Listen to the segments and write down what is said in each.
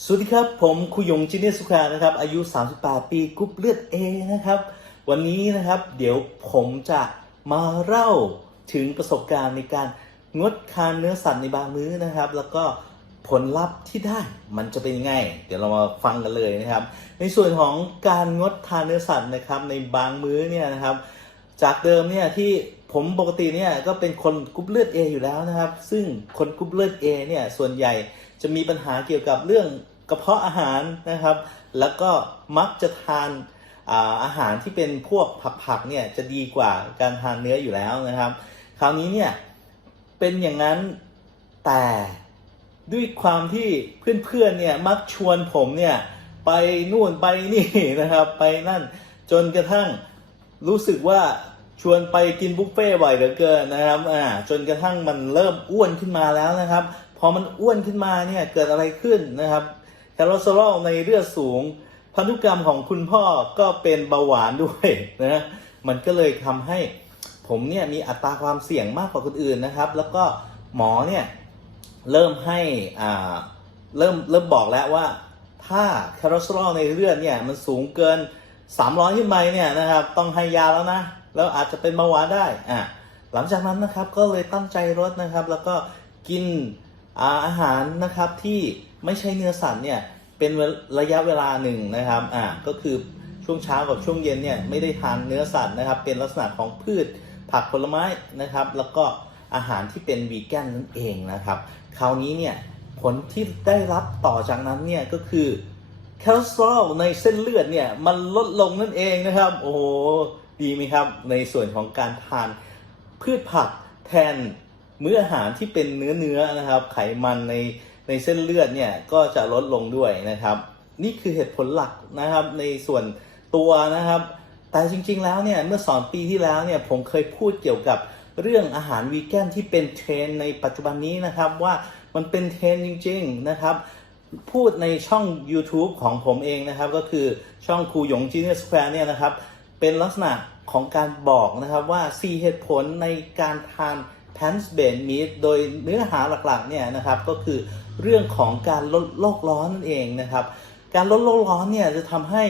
สวัสดีครับ ผมคุยงจิเนสุขานะครับ อายุ 38 ปีกรุ๊ปเลือดเอนะครับ วันนี้นะครับ เดี๋ยวผมจะมาเล่าถึงประสบการณ์ในการงดทานเนื้อสัตว์ในบางมื้อนะครับ แล้วก็ผลลัพธ์ที่ได้มันจะเป็นยังไง เดี๋ยวเรามาฟังกันเลยนะครับ ในส่วนของการงดทานเนื้อสัตว์นะครับ ในบางมื้อเนี่ยนะครับ จากเดิมเนี่ยที่ผมปกติเนี่ยก็เป็นคนกรุ๊ปเลือด A อยู่แล้วนะครับ ซึ่งคนกรุ๊ปเลือด A เนี่ยส่วนใหญ่ จะมีปัญหาเกี่ยวกับเรื่องกระเพาะอาหารนะครับ แล้วก็มักจะทานอาหารที่เป็นพวกผักๆเนี่ยจะดีกว่าการทานเนื้ออยู่แล้วนะครับ คราวนี้เนี่ยเป็นอย่างนั้นแต่ด้วยความที่เพื่อนๆเนี่ยมักชวนผมเนี่ยไปนู่นไปนี่นะครับ ไปนั่นจนกระทั่งรู้สึกว่าชวนไปกินบุฟเฟ่ต์บ่อยเหลือเกินนะครับอ่าจนกระทั่งมันเริ่มอ้วนขึ้นมาแล้วนะครับ พอมันอ้วนขึ้นมาเนี่ยเกิดอะไรขึ้นนะครับคอเลสเตอรอลในเลือดสูง พันธุกรรมของคุณพ่อก็เป็นเบาหวานด้วยนะมันก็เลยทำให้ผมเนี่ยมีอัตราความเสี่ยงมากกว่าคนอื่นนะครับ แล้วก็หมอเนี่ยเริ่มให้อ่าเริ่มเริ่มบอกแล้วว่า ถ้าคอเลสเตอรอลในเลือดเนี่ยมันสูงเกิน 300ขึ้นไปเนี่ยนะครับต้องให้ยาแล้วนะ แล้วอาจจะเป็นเบาหวานได้อะหลังจากนั้นนะครับก็เลยตั้งใจลดนะครับ แล้วก็กิน อาหารนะครับที่ไม่ใช่เนื้อสัตว์เนี่ยเป็นระยะเวลาหนึ่งนะครับอะก็คือช่วงเช้ากับช่วงเย็นเนี่ยไม่ได้ทานเนื้อสัตว์นะครับ เป็นลักษณะของพืชผักผลไม้นะครับ แล้วก็อาหารที่เป็นวีแกนนั่นเองนะครับ คราวนี้เนี่ยผลที่ได้รับต่อจากนั้นเนี่ยก็คือคอเลสเตอรอลในเส้นเลือดเนี่ยมันลดลงนั่นเองนะครับ โอ้โหดีไหมครับในส่วนของการทานพืชผักแทน มื้ออาหารที่เป็นเนื้อเนื้อนะครับ ไขมันในในเส้นเลือดเนี่ยก็จะลดลงด้วยนะครับ นี่คือเหตุผลหลักนะครับในส่วนตัวนะครับ แต่จริงๆแล้วเนี่ยเมื่อสอนปีที่แล้วเนี่ยผมเคยพูดเกี่ยวกับเรื่องอาหารวีแกนที่เป็นเทรนในปัจจุบันนี้นะครับว่ามันเป็นเทรนจริง ๆนะครับ พูดในช่อง YouTube ของผมเองนะครับ ก็คือช่องครูหยงจีเนียสแควร์เนี่ยนะครับ เป็นลักษณะของการบอกนะครับว่า 4 เหตุผลในการทาน plant based meat โดยเนื้อหาหลักๆเนี่ยนะครับก็คือเรื่องของการลดโลกร้อนนั่นเองนะครับการลดโลกร้อนเนี่ยจะทำให้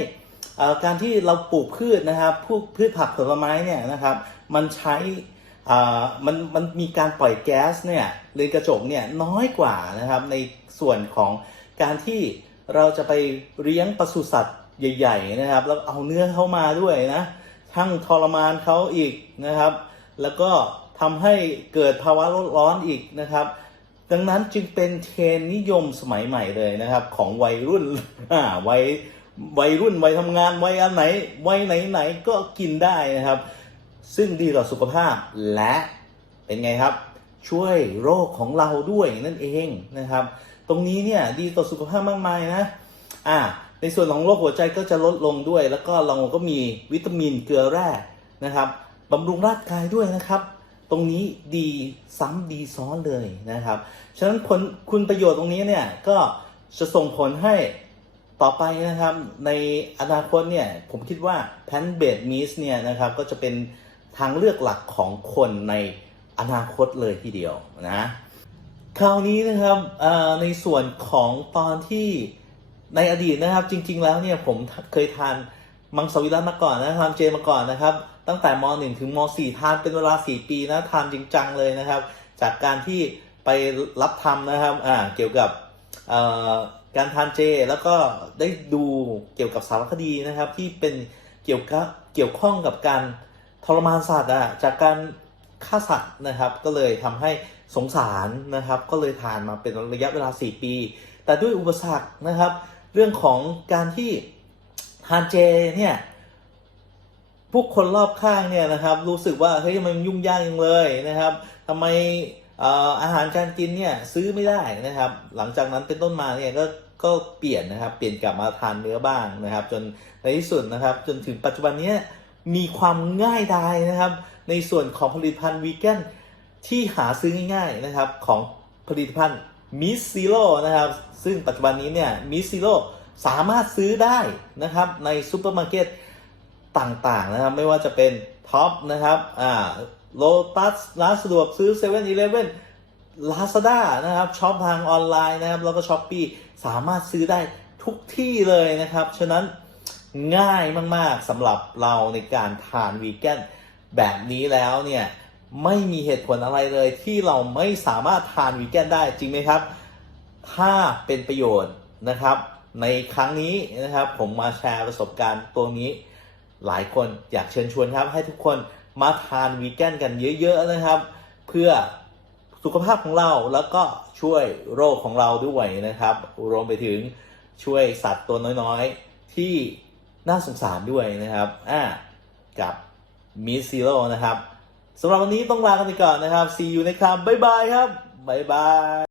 อ่อการที่เราปลูกพืชนะครับพวกพืชผักผลไม้เนี่ยนะครับมันใช้อ่ามันมันมีการปล่อยแก๊สเนี่ยเรือนกระจกเนี่ยน้อยกว่านะครับในส่วนของการที่เราจะไปเลี้ยงปศุสัตว์ใหญ่ๆนะครับแล้วเอาเนื้อเข้ามาด้วยนะทั้งทรมานเขาอีกนะครับ แล้วก็ ทำให้เกิดภาวะโลกร้อนอีกนะครับ ดังนั้นจึงเป็นเทรนนิยมสมัยใหม่เลยนะครับ ของวัยรุ่นวัยวัยรุ่นวัยทำงานวัยอันไหนวัยไหนๆก็กินได้นะครับ ซึ่งดีต่อสุขภาพและเป็นไงครับ ช่วยโรคของเราด้วยนั่นเองนะครับ ตรงนี้เนี่ยดีต่อสุขภาพมากมายนะอ่าในส่วนของโรคหัวใจก็จะลดลงด้วย แล้วก็เราก็มีวิตามินเกลือแร่นะครับบำรุงร่างกายด้วยนะครับ ตรงนี้ดีซ้ำดีซ้อนเลยนะครับ ฉะนั้นผลคุณประโยชน์ตรงนี้เนี่ยก็จะส่งผลให้ต่อไปนะครับในอนาคตเนี่ยผมคิดว่า plant based meat เนี่ยนะครับก็จะเป็นทางเลือกหลักของคนในอนาคตเลยทีเดียวนะคราวนี้นะครับในส่วนของตอนที่ในอดีตนะครับจริง ๆ แล้วเนี่ยผมเคยทานมังสวิรัตมาก่อนนะทานเจมาก่อนนะครับ ตั้งแต่ม .1 ถึงม .4 ทานเป็นเวลา 4 ปีนะทานจริงจังเลยนะครับ จากการที่ไปรับทำนะครับอ่าเกี่ยวกับการทานเจ แล้วก็ได้ดูเกี่ยวกับสารคดีนะครับ ที่เป็นเกี่ยวกับเกี่ยวข้องกับการทรมานสัตว์อะจากการฆ่าสัตว์นะครับ ก็เลยทำให้สงสารนะครับ ก็เลยทานมาเป็นระยะเวลา 4 ปี แต่ด้วยอุปสรรคนะครับ เรื่องของการที่ทานเจเนี่ย ผู้คนรอบข้างเนี่ยนะครับรู้สึกว่าเฮ้ยมันยุ่งยากจังเลยนะครับทำไมอาหารการกินเนี่ยซื้อไม่ได้นะครับ หลังจากนั้นเป็นต้นมาเนี่ยก็ก็เปลี่ยนนะครับเปลี่ยนกลับมาทานเนื้อบ้างนะครับ จนในที่สุดนะครับ จนถึงปัจจุบันนี้มีความง่ายดายนะครับ ในส่วนของผลิตภัณฑ์วีแกนที่หาซื้อง่ายๆนะครับของผลิตภัณฑ์มิสซิโ o นะครับ ซึ่งปัจจุบันนี้เนี่ยมิสซิโ o สามารถซื้อได้นะครับในซูเปอร์มาร์เก็ต ต่างๆนะครับ ไม่ว่าจะเป็นท็อปนะครับอ่าโลตัสร้านสะดวกซื้อ7 e เ e ่ e อีเลาซาด้านะครับช็อปทางออนไลน์นะครับ แล้วก็ช้อปปีสามารถซื้อได้ทุกที่เลยนะครับ ฉะนั้นง่ายมากๆสำหรับเราในการทานวีแกนแบบนี้แล้วเนี่ยไม่มีเหตุผลอะไรเลยที่เราไม่สามารถทานวีแกนได้จริงไหมครับ ถ้าเป็นประโยชน์นะครับ ในครั้งนี้นะครับผมมาแชร์ประสบการณ์ตัวนี้ หลายคนอยากเชิญชวนครับ ให้ทุกคนมาทานวีแกนกันเยอะ ๆ นะครับ เพื่อสุขภาพของเราแล้วก็ช่วยโรคของเราด้วยนะครับ รวมไปถึงช่วยสัตว์ตัวน้อยๆ ที่น่าสงสารด้วยนะครับอ่ากับมิสซีโร่นะครับสำหรับวันนี้ต้องลากันไปก่อนนะครับ see you นะครับบ๊ายบายครับบ๊ายบาย